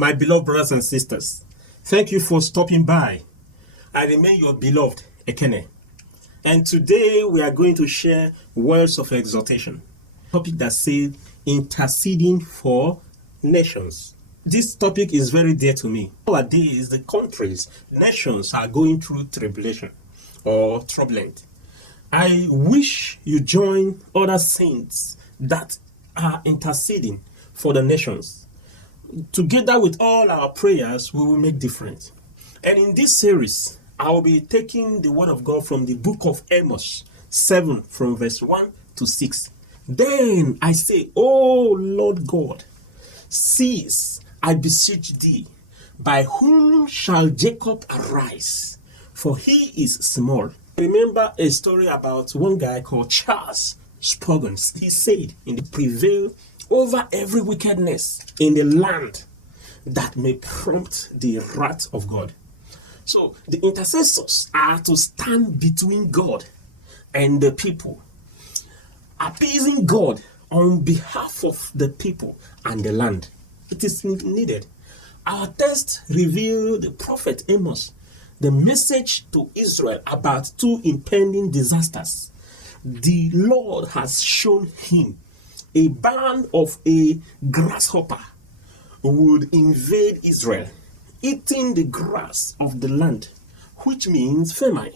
My beloved brothers and sisters, thank you for stopping by. I remain your beloved Ekene. And today we are going to share words of exhortation. Topic that says interceding for nations. This topic is very dear to me. Nowadays, the countries, nations are going through tribulation or turbulent. I wish you join other saints that are interceding for the nations. Together with all our prayers, we will make difference. And in this series, I will be taking the word of God from the book of Amos 7 from verse 1 to 6. Then I say, O Lord God, cease, I beseech thee, by whom shall Jacob arise? For he is small. Remember a story about one guy called Charles Spurgeon. He said, in the prevail over every wickedness in the land that may prompt the wrath of God. So the intercessors are to stand between God and the people, appeasing God on behalf of the people and the land. It is needed. Our text revealed the prophet Amos the message to Israel about two impending disasters. The Lord has shown him a band of a grasshopper would invade Israel, eating the grass of the land, which means famine.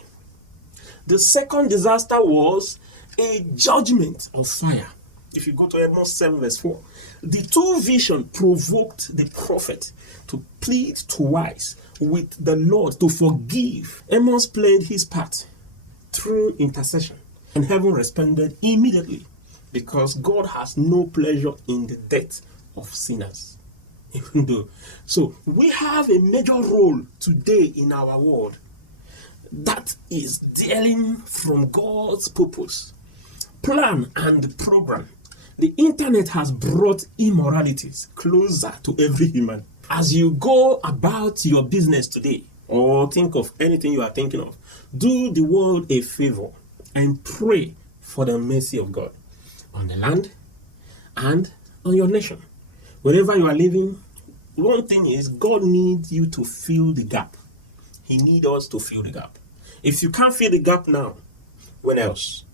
The second disaster was a judgment of fire. If you go to Amos 7 verse 4, the two visions provoked the prophet to plead twice with the Lord to forgive. Amos played his part through intercession, and heaven responded immediately, because God has no pleasure in the death of sinners. Even though, so we have a major role today in our world that is dealing from God's purpose, plan, and program. The internet has brought immoralities closer to every human. As you go about your business today, or think of anything you are thinking of, do the world a favor and pray for the mercy of God on the land and on your nation. Wherever you are living, one thing is God needs you to fill the gap. He needs us to fill the gap. If you can't fill the gap now, when else?